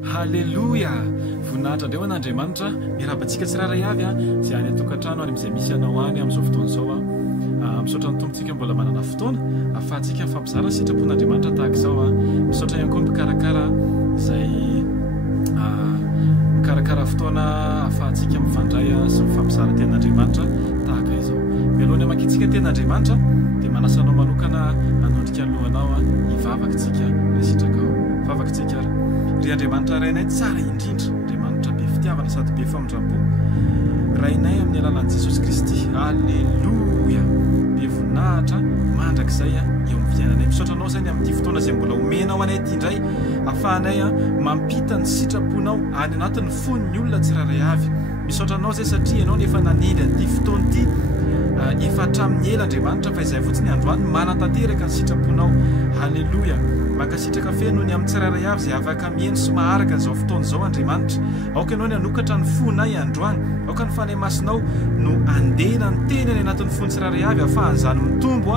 Halleluja! Voninahitra andreo an'Andriamanitra mirabantsika tsiraray avy zay any atokantrano any amin'izay misy anao any amin'izao fotoana izao misaotra ny tompontsika mbola manana fotoana ahafahantsika mifampizara ny sitrapon'Andriamanitra tahaka izao misaotra ihany koa mikarakara izay mikarakara fotoana ahafahantsika mifandray sy mifampizara ten'Andriamanitra tahaka izao. Mialohan'ny hamakitsika ten'Andriamanitra dia manasanao manokana hanondrika alohanao hivavakitsika ilay sitrakao. Vavakitsika ary ry Andriamanitra rainay tsara indrindra, Andriamanitra be fitiavana sady be famindrampo, rainay amin'ny alalan'i Jesosy Kristy. Halleluja! Be voninahitra mandrakizay eo amin'ny fiainanay. Misaotra anao zany amin'ity fotoana izay mbola omenao anay ity indray, ahafahanay mampita ny sitraponao any anatin'ny fon'ny olona tsiraray avy. Misaotra anao zay satria ianao nefa nanendry an'ity fotoana ity efa hatramin'ny ela Andriamanitra, fa izay fotsiny androany manatanteraka ny sitraponao. Halleluja! Mankasitraka feno ny amin'ny tsiraray avy izay afaka mihaino sy maharaka an'izao fotoana izao Andriamanitra. Aoka ianao ny hanokatra ny fonay androany, aoka ny fanahy masinao no andena ny teny any anatin'ny fony tsiraray avy, ahafahan'izany mitombo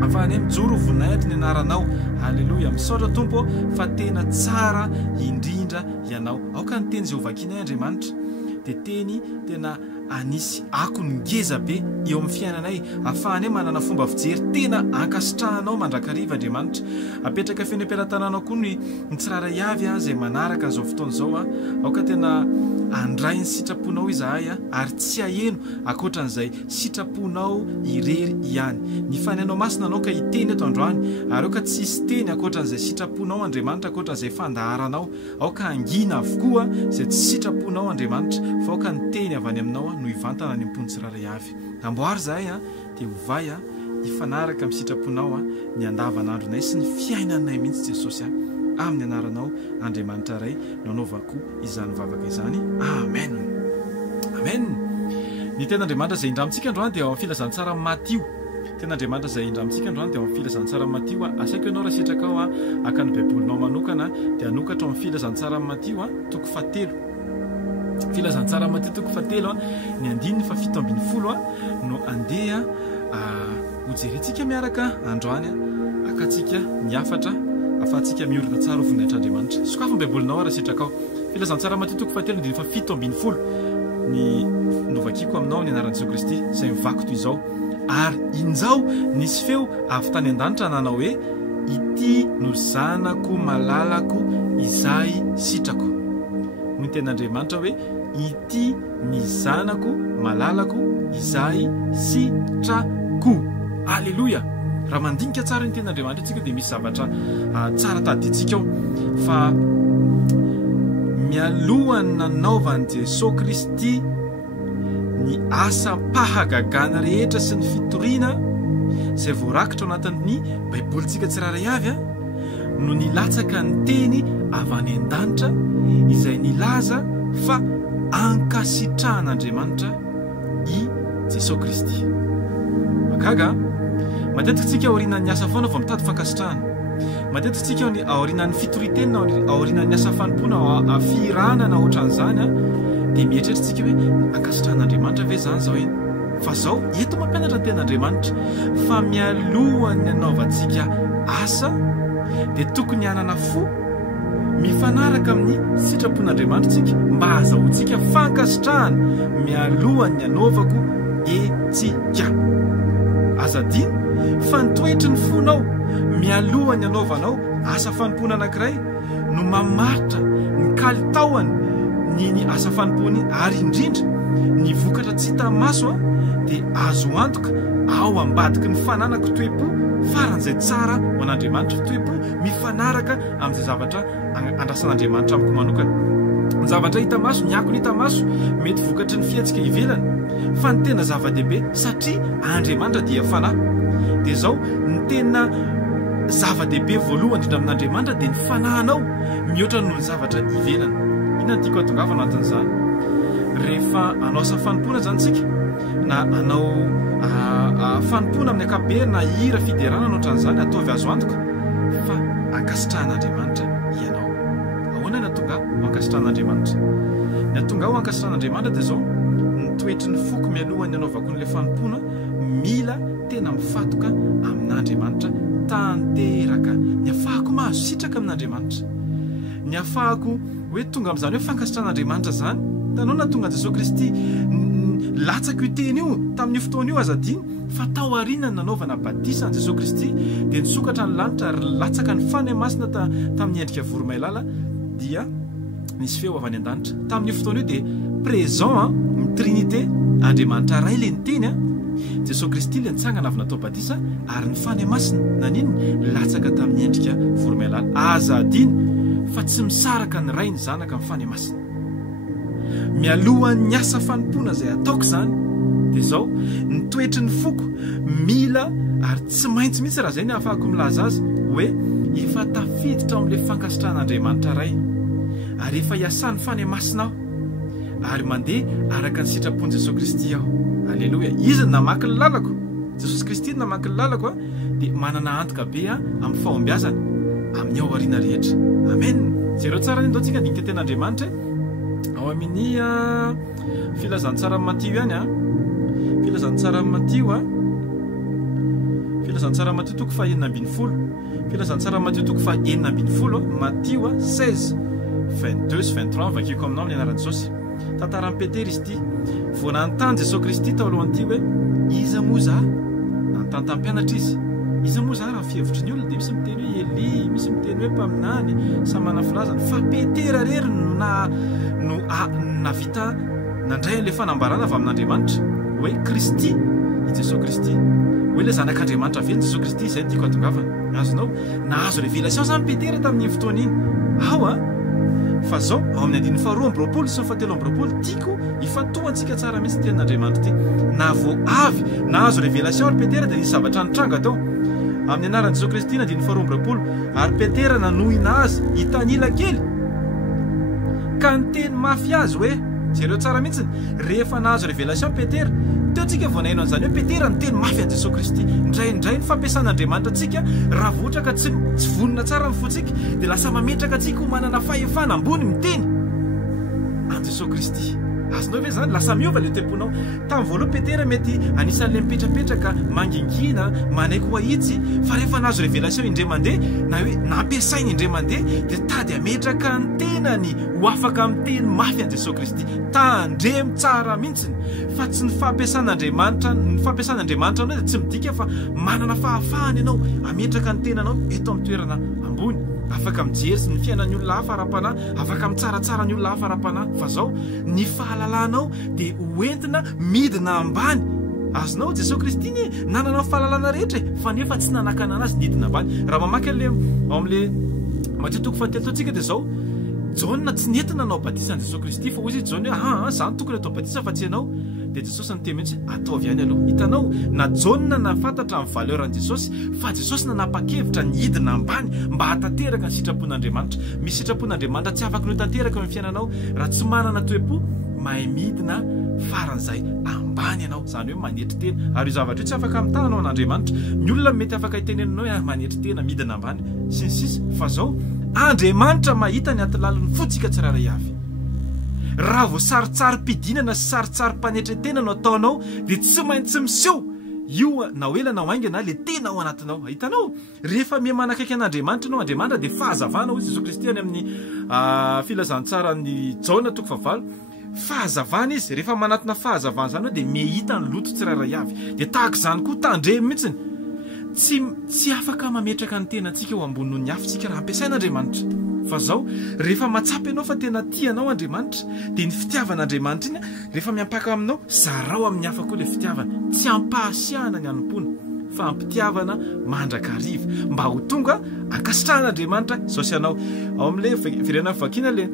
ahafahanay mijoro voninahitra ny anaranao. Halleluja! Misaotra Tompo fa tena tsara indrindra ianao. Aoka ny teny Jehovah kinay Andriamanitra dia teny tena anisy akony ngeza be eo amin'ny fiainanay, ahafahanay manana fomba fijery tena ankasitrahanao mandrakariva Andriamanitra. Apetraka feno am-piaratananao koa ny tsiraray avy izay manaraka an'izao fotoana izao aoka tena andray ny sitraponao izahay ary tsy aheno akoatran'izay sitraponao irery ihany. Ny fanainao masina anao ka hiteny eto androany, ary aoka tsy hisy teny akoatran'izay sitraponao Andriamanitra, akoatran'izay fandaharanao. Aoka angina avokoa izay tsy sitraponao Andriamanitra, fa aoka ny teny avy any aminao no hivantana any am-pony tsiraray avy. Amboary zahay dia hovay hifanaraka amin'ny sitraponao ny andavanandronay sy ny fiainanay mihitsy Jesosy amin'ny anaranao Andriamanitra ray nanaovako izany vavaka izany. Amen. Amen. Ny ten'Andriamanitra izay indramitsika androany dia ao amin'ny filazantsara Matio. Ten'Andriamanitra izay indramitsika androany dia ao amin'ny filazantsara Matio. Asaiko ianao raha sitrakao haka ny baibolinao manokana dia hanokatra ao amin'ny filazantsara Matio toko 7. Filazantsara Matio toko 7 ny 7:70 no andeha hojerentsika miaraka androany akatsika niafatra afahantsika miorina tsara ho voninahitran'Andriamanitra. Sokafo ny baibolinao raha sitrakao. Filazantsara Matio toko 7 ny 7:70 ny novakiko aminao ny anaran'i Jesoa Kristy izay mivako toy izao: ary injao nisy feo avy tany an-danitra nanao hoe, ity no zanako malalako izay sitrako. Ny ten'Andriamanitra hoe ity ny zanako malalako izay sitrako. Halleluja! Raha mandinika tsara ny ten'Andriamanitra itsika dia misy zavatra tsara taditsika ao, fa mialohany nanaovan'i Jesosy Kristy ny asam-pahagagana rehetra sy ny fitoriana izay voarakitra ao anatin'ny baibolitsika tsiraray avy no nilatsaka ny teny avy any an-danitra izay nilaza fa ankasitrahan'Andriamanitra i Jesosy Kristy. Makaga matetika tsika aorinan'ny asa foana vao mitady fankasitrahana. Matetika tsika aorinan'ny fitoritena, aorinan'ny asa fanompona, firana na ohatran'izany dia mieritreritsika hoe ankasitrahan'Andriamanitra ve zany zao eny? Fa zao eto mampianatra ny ten'Andriamanitra fa mialohan'ny anaovantsika asa dia tokony hanana fo mifanaraka amin'ny sitrapon'Andriamanitra tsika mba hahazahoantsika fankasitrahana mialohan'ny anaovako etsika. Azadiny fa nitoetry ny fonao mialohan'ny anaovanao asa fanompona anankiray no mamaritra ny kalitaony ny asa fanompony, ary indrindra ny vokatra tsy hita maso dia azo antoka ao ambadiky ny fananako toe-po faran'izay tsara ho an'Andriamanitra, toe-po mifanaraka amin'izay zavatra andrasan'Andriamanitra amiko manokana. Ny zavatra hita maso, ny akony hita maso mety vokatry ny fiatsika ivelany, fa ny tena zava-dehibe satria Andriamanitra dia fanahy. Dia zao ny tena zava-dehibe voalohany indrindra amin'Andriamanitra dia ny fanahinao mihoatra noho ny zavatra ivelany. Inona tiako atongava anatin'izany? Rehefa anao asa fanompona zany tsika na anao fanompona amin'ny ankapobeny na hira fiderana no ohatran'izany, ataovy azo antoka fa ankasitrahan'Andriamanitra ianao. Ahoana ny atonga ho ankasitrahan'Andriamanitra? Ny atonga ho ankasitrahan'Andriamanitra dia zao nitoetry ny foko mialohan'ny anaovako n'ilay fanompona, mila tena mifatoka amin'Andriamanitra tanteraka. Ny afahako mahazo sitraka amin'Andriamanitra, ny afahako hoe tonga amin'izany hoe fankasitran'Andriamanitra zany tanao na tonga Jesosy Kristy latsaka io teny io tamin'io fotoana io azadiny fa tao aorianany nanaovana batisa ny Jesosy Kristy dia nisokatra ny lanitra ary latsaka ny fany masina tamin'ny endrika voromailala dia nisy feo avy any an-danitra tamin'io fotoana io dia présent ny trinité Andriamanitra ray le niteny Jesosy Kristy le nitsangana avy natao batisa ary ny fany masina naniny latsaka tamin'ny endrika voromailala azadiny fa tsy misaraka ny ray ny zanaka amin'ny fany masina mialohan'ny asa fanompona izay ataoko zany dia izao nitoetry ny foko mila ary tsy maintsy mihitsy raha zay ny ahafahako milaza azy hoe efa tafiditra amin'ilay fankasitran'Andriamanitra ray ary efa hiasany fany masina aho ary mandeha araka ny sitrapon'i Jesosy Kristy aho. Alleloia. Izy namaky ny lalako, Jesosy Kristy namaky ny lalako dia manana antoka be amin'ny fahombiazana amin'ny ao aoriana rehetra. Amen. Zereo tsara ny ndao tsika dinika ten'Andriamanitra ao amin'ny filazantsara amin'ny Matio ihany filazantsara amin'ny Matio filazantsara amin'ny Matio toko fa 9:20 filazantsara amin'ny Matio toko fa 9:20 Matio 16:22-23 vakiko aminao amin'ny anaran'i Jesosy. Tantaran'i Petera izy ity vao nanontany Jesosy Kristy tao alohan'ity hoe iza moa za nanontany tampianatra iza moa za raha fihevitry ny olona dia misy miteny hoe Eli, misy miteny hoe mpaminany samy mana filazana fa Petera rery no navita nandray an'ilay fanambarana avy amin'Andriamanitra hoe Kristy i Jesosy Kristy hoe ilay zanak'Andriamanitra avy eny Jesosy Kristy izay tiako atongavana azonao nahazo révélation zany Petera tamin'ny fotoana iny ao fa zao ao amin'ny 2:20 sy 7:20 tiako ifatoantsika tsara mihitsy tenin'Andriamanitra ity na vao avy nahazo révélation ary Petera dia nisy zavatra nitranga tao amin'ny anaran'i Jesosy Kristy na 2:20 ary Petera nanohina azy hitanila kely ka niteny mafy azy hoe jereo tsara mihitsy rehefa nahazo révélation Petera teo tsika vao naino an'izany hoe Petera niteny mafy an'i Jesosy Kristy indraindray ny fampiasan'Andriamanitra atsika raha vohatra ka tsy vonona tsara ny fotsika dia lasa mametraka atsika ho manana fahefana ambony miteny an Jesosy Kristy. Azonao ve zany lasa miova le temponao tamin'ny voaloha Petera mety anisan'ilay mipetrapetraka mangingina manaiky ho ahitsy fa rehefa nahazo révélation indray mandeha na hoe nampiasainy indray mandeha dia tady ametraka ny tenany ho afaka miteny mafy an Jesosy Kristy tandremy tsara mihitsiny fa tsy ny fampiasan'Andriamanitra anao dia tsy midika fa manana fahafahany ianao ametraka ny tenanao eto amin'ny toerana ambony afaka mijery sy ny fiainan'ny olona hafa ara-panahy afaka mitsaratsara ny olona hafa ara-panahy fa zao ny fahalalanao dia hoentina midina ambany azonao Jesosy Kristy ny nananao fahalalana rehetra fa nefa tsy nanakana anazy nidina ambany raha mamaky an'le ao amin'le Matio toko 7 tsika dia zao Jona tsy nentina nanao batisa an'i Jesosy Kristy fa hozy Jona hoe zany tokony atao batisa fa tsy ianao dia Jesosy niteny mihitsy ataovy ihany aloha hitanao na Jona nafantatra amin'ny valeuran'i Jesosy fa Jesosy nanapa-kevitra ny hidina ambany mba hatanteraka ny sitrapon'Andriamanitra misy sitrapon'Andriamanitra tsy afaka no tanteraka amin'ny fiainanao raha tsy manana toe-po mahay midina faran'izay ambany ianao zany hoe manetry tena ary io zavatra io tsy afaka mitanao an'Andriamanitra ny olona mety afaka hitenenanao manetry tena midina ambany sy ny sisa fa zao Andriamanitra mahita ny atilaliny fotsika tsiraray avy raha vao saritsary-pidinana sy saritsary-panetretena no ataonao dia tsy maintsy miseho io na ho ela na ho aingana le tena ao anatinao hitanao rehefa miha-manakaiky an'Andriamanitra ianao Andriamanitra dia fahazavana hoy Jesosy Kristy any amin'ny filazantsara ny Jona toko 9 fahazavana izy rehefa manatona fahazavana zany hoe dia mihita ny loto tsiraray avy dia tahaka izany koa tandremy mihitsiny tsy afaka mametraka ny tenantsika eo ambony noho ny afitsika raha ampiasain'Andriamanitra fa zao rehefa matsapy ianao fa tena tianao Andriamanitra dia ny fitiavan'Andriamanitra iny rehefa miampaka aminao zarao amin'ny hafa koa ilay fitiavana tsy ampahasiahana ny hanom-pona fa ampitiavana mandrakariva mba ho tonga ankasitrahan'Andriamanitra zao sy anao ao amin'ilay firenena vakiana le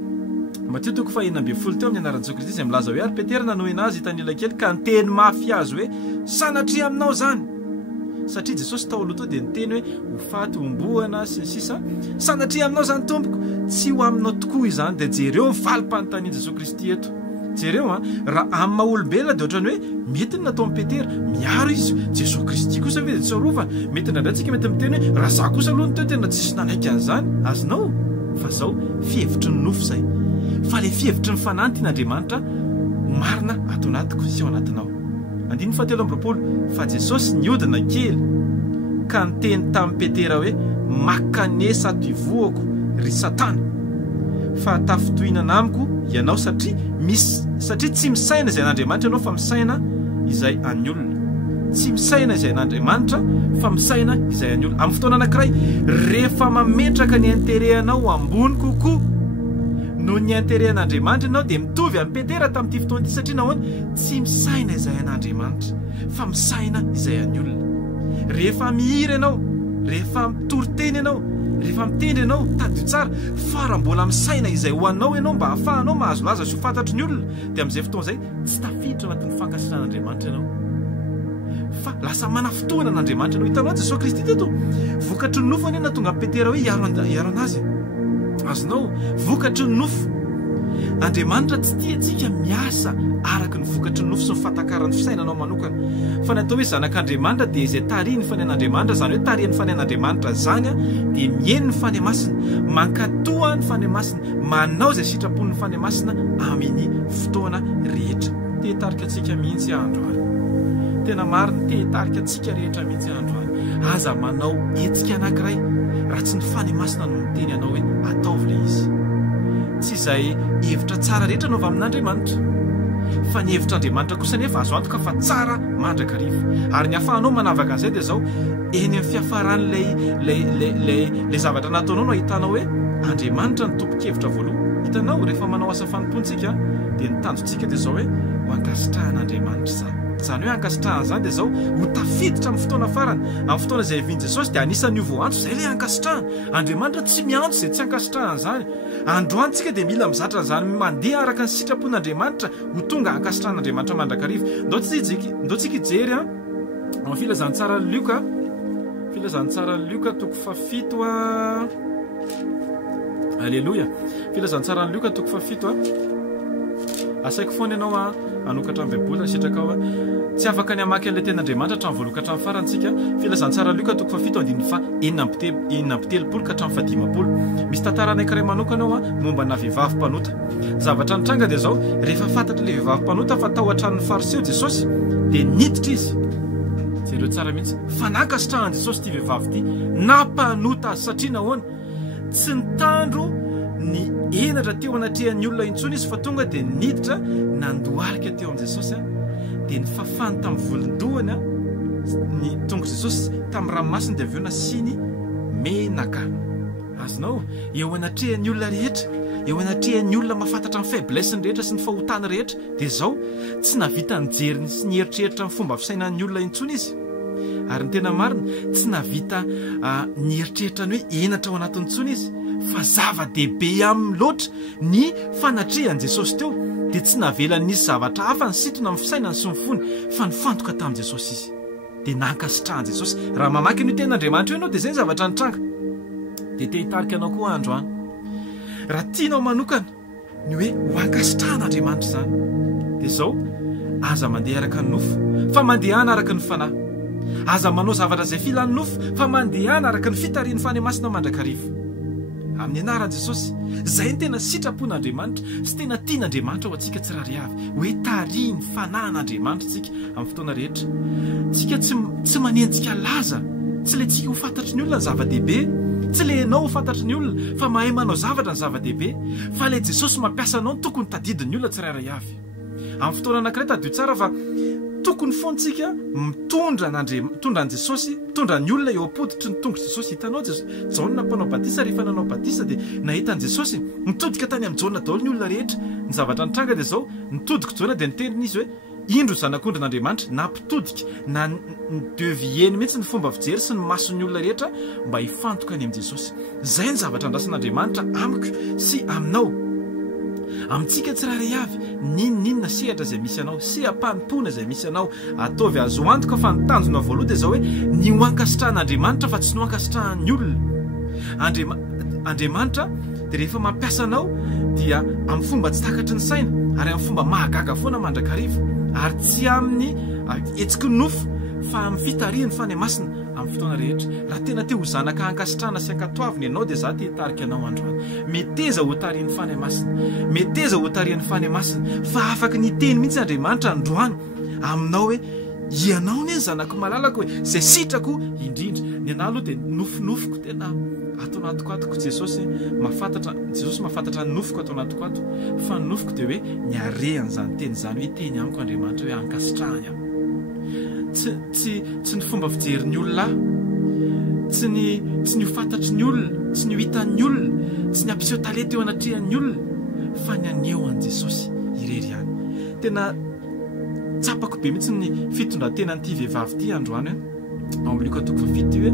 Matio toko fa 9:20 teo amin'ny anaran'i Jesosy Kristy izay milaza hoe ary Petera nanohina azy hitanila kely ka niteny mafy azy hoe sanatria aminao zany satria Jesosy tao aloha tao dia niteny hoe ho faty homboana sy ny sisa sanatria aminao zany tompoko tsy ho aminao tokoa izany dia jereo ny falim-panontanian'i Jesosy Kristy eto jereo raha amin'ny maha-olombelona dia ohatrany hoe mety ny nataon'i Petera miaro izy Jesosy Kristy kosa ve dia tsy arova mety ndraindraytsika mety miteny hoe raha za kosa aloha ny teo tena tsisy nanaiky an'izany azonao fa zao fihevitry ny nofo zay fa le fihevitry ny fanahy tian'Andriamanitra marina ato anatiko sy ao anatinao 7:20 fa Jesosy niodina kely ka niteny tamin'i Petera hoe makanesa toy voako ry Satana fa tafitohinana amiko ianao satria tsy misaina izay an'Andriamanitra ianao fa misaina izay any olona. Tsy misaina izay an'Andriamanitra fa misaina izay any olona. Amin'ny fotoana anankiray rehefa mametraka ny intereanao ambony kokoa no ny interean'Andriamanitra ianao dia mitovy amin'ny Petera tamin'ity fotoana ity satria nahoana tsy misaina izay an'Andriamanitra fa misaina izay any olona. Rehefa mihira ianao, rehefa mitoriteny ianao, rehefa mitendry ianao tadio tsara fa raha mbola misaina izay ho anao ianao mba hahafahanao mahazo laza sy ho fantatry ny olona dia amin'izay fotoana izay tsy tafiditra anatin'ny fankasitrahan'Andriamanitra ianao fa lasa manafotoana an'Andriamanitra ianao. Hitanao Jesosy Kristy teto vokatry ny nofo any na tonga Petera hoe hiaro anazy azonao vokatry ny nofo. Andriamanitra tsy tia antsika miasa araka ny vokatry ny nofo sy ny fahatakarany fisainanao manokana fa natao hoe zanak'Andriamanitra dia izay tariany fanen'Andriamanitra, zany hoe tariany fanen'Andriamanitra zany dia mieny ny fany masina, mankatoa ny fany masina, manao izay sitrapon'ny fany masina amin'ny fotoana rehetra. Tehitarika antsika mihitsy androany, tena marina tehitarika antsika rehetra mihitsy androany. Aza manao hetsika anankiray raha tsy ny fany masina no miteny anao hoe ataovy ilay izy. Tsy izay hevitra tsara rehetra no avy amin'Andriamanitra fa ny hevitr'Andriamanitra kosa nefa azo antoka fa tsara mandrakariva. Ary ny ahafahanao manavaka an'izay dia izao eny amin'ny fiafaran'lay zavatra nataonao no ahitanao hoe Andriamanitra ny tompo-kevitra voaloha. Hitanao rehefa manao asa fanompontsika dia ny tanjontsika dia izao hoe ho ankasitrahan'Andriamanitra izany. Izany hoe ankasitrahana izany dia izao ho tafiditra amin'ny fotoana farany. Amin'ny fotoana izay hiviany Jesosy dia anisan'ny voantso izay ilay ankasitrahana. Andriamanitra tsy miantso izay tsy ankasitrahana izany. Androantsika dia mila mizatra izany mandeha araka ny sitrapon'Andriamanitra ho tonga ankasitrahan'Andriamanitra mandrakariva. Ndao tsika hijery amin'ny filazantsara Luka toko fafito Alleluia. Filazantsara Luka toko fafito asaiko foana ianao anokatra amin'ny Baiboly sitraka ao tsy afaka ny hamaky an'ilay ten'Andriamanitra hatramin'ny voalokatra amin'ny farantsika. Filazantsara Luka toko fafito andininy fa enina amby telopolo ka hatramin'ny fadimapolo. Misy tantara anankiray manokana ao mombana vehivavy mpanota. Zavatra nitranga dia izao rehefa fantatra ilay vehivavy mpanota fa tao an-tranon'ny fariseo Jesosy dia niditra izy. Jereo tsara mihitsy fa nankasitrahan'i Jesosy ity vehivavy ity nampanota satria nahoana tsy nitandro ny enatra teo anatrehan'ny olona intsony izy fa tonga dia niditra nandohalika teo amin'i Jesosy dia ny fafany tamin'ny volondohany ny tonga Jesosy tamin'ny ranomasina dia aviona sy ny menaka. Azonao eo anatrehan'ny olona rehetra, eo anatrehan'ny olona mahafantatra ny faiblesse-ny rehetra sy ny fahotany rehetra dia izao tsy navita nijery sy ny eritreritra ny fomba fisainan'ny olona intsony izy. Ary ny tena marina tsy navita ny eritreritra ny hoe enatra ao anatin'ny intsony izy fa zava-dehibe amin'ny loatra ny fanatrihan'i Jesosy teo dia tsy navelan'izy zavatra hafa ny sitona amin'ny fisainany sy ny fony fa nifantoka tamin'i Jesosy izy dia nankasitrahan'i Jesosy. Raha mamaky ny ten'Andriamanitra ianao dia izay ny zavatra nitranga dia te-hitarika anao koa androany raha tianao manokana ny hoe ho ankasitrahan'Andriamanitra izany dia izao aza mandeha araka ny nofo fa mandehana araka ny fanahy, aza manao zavatra izay filan'ny nofo fa mandehana araka ny fitarian'ny fany masina mandrakariva. Amin'ny anaran'i Jesosy izay ny tena sitrapon'Andriamanitra sy tena tian'Andriamanitra ho antsika tsirairay avy hoe taria ny fanahin'Andriamanitra tsika amin'ny fotoana rehetra. Tsika tsy manenjika laza, tsy ilay tsika ho fantatry ny olona ny zava-dehibe, tsy ilay ianao ho fantatry ny olona fa mahay manao zavatra ny zava-dehibe fa ilay Jesosy mampiasa anao ny tokony tadidin'ny olona tsirairay avy. Amin'ny fotoana anankiray tadio tsara fa tokony fontsika mitondra an'i Jesosy, mitondra ny olona eo am-poditry ny tongotra Jesosy. Hitanao Jaona mpanao batisa rehefa nanao batisa dia nahitan'i Jesosy mitodika tany amin'ny Jaona daholo ny olona rehetra. Ny zavatra nitranga dia izao nitodika Jaona dia nitendriny izy hoe indro zanak'ondrin'Andriamanitra nampitodika na devieny mihitsy ny fomba fijery sy ny mason'ny olona rehetra mba hifantoka any amin'i Jesosy. Izay ny zavatra andrasan'Andriamanitra amiko sy aminao. Amintsika tsirairay avy ninona sehatra izay misy anao, seha-panompona izay misy anao, ataovy azo antoka fa ny tanjona voaloha dia izao hoe ny ho ankasitrahan'Andriamanitra fa tsy ny ho ankasitrahan'ny olona. Andriamanitra dia rehefa mampiasa anao dia amin'ny fomba tsy takatry ny saina ary amin'ny fomba mahagaga foana mandrakariva ary tsy amin'ny hetsiky ny nofo fa amin'ny fitarian'ny fany masina amin'ny fotoana rehetra. Raha tena te ho zanaka ankasitrahana sy ankatoavina ianao dia za te-hitarika anao androany. Meteza ho tarian'ny fany masina, meteza ho tarian'ny fany masina fa afaka ny teny mihitsy Andriamanitra androany aminao hoe ianao ne zanako malalaka hoe izay sitrako indrindra. Ny anahy aloha dia nofinofiko tena atao anatiko ato Jesosy mahafantatra ny nofoko atao anatiko ato fa ny nofoko dia hoe niarehan'izany teny izany hoe teny amiko Andriamanitra hoe ankasitrahany aho tsy ny fomba fijerin'ny olona tsy ny hofantatry ny olona tsy ny hitan'ny olona tsy ny ampiseho talenta eo anatrehan'ny olona fa ny aneho an' Jesosy irery ihany. Tena tsapako be mihitsy ny fitondratena n'ity vehivavy ity androany ao amin'ny Luka 7 hoe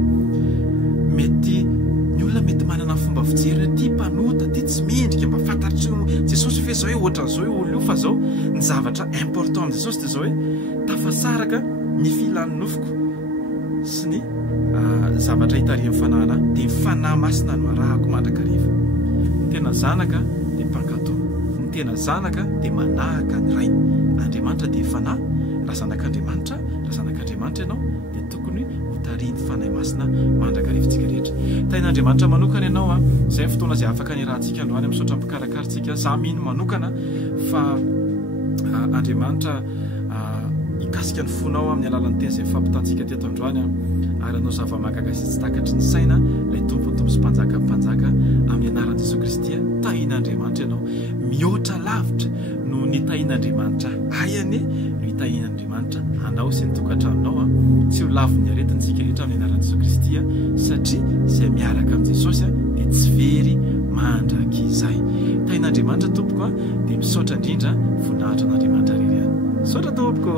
mety ny olona mety manana fomba fijery ty mpanota ty tsy mendrika mba fantatry Jesosy fe zao hoe ohatran'izao hoe olo io fa zao ny zavatra important amin'ny Jesosy dia zao hoe tafasaraka ny filan'ny nofoko sy ny zavatra hitarihan'ny fanahana dia ny fanahy masina no arahako mandrakariva. Ny tena zanaka dia mpankatò, ny tena zanaka dia manahaka ny rainy. Andriamanitra dia fanahy, raha zanak'Andriamanitra ianao dia tokony ho tariany fanahy masina mandrakarivantsika rehetra. Tain'Andriamanitra manokana ianao izay fotoana izay afaka niarahantsika androany amin'ny misaotra mpikarakarantsika. Za mino manokana fa Andriamanitra ikasika ny fonao amin'ny alalan'ny teny izay fampitantsika teto androany ary anao zava-mahagaga sy tsy takatry ny saina ilay tompontompo sy mpanjaka amin'ny anaran'i Jesosy Kristy tahian'Andriamanitra ianao mihoatra lavitra no ny tahian'Andriamanitra ayany no hitahian'Andriamanitra anao sy ny tokantranonao tsy ho lavon'ny aretintsika rehetra amin'ny anaran'i Jesosy Kristy satria izay miaraka amin'i Jesosy dia tsy very mandraky izay. Tahian'Andriamanitra tompoko dia misaotra indrindra voninahitra an'Andriamanitra rery ihany. Misaotra tompoko.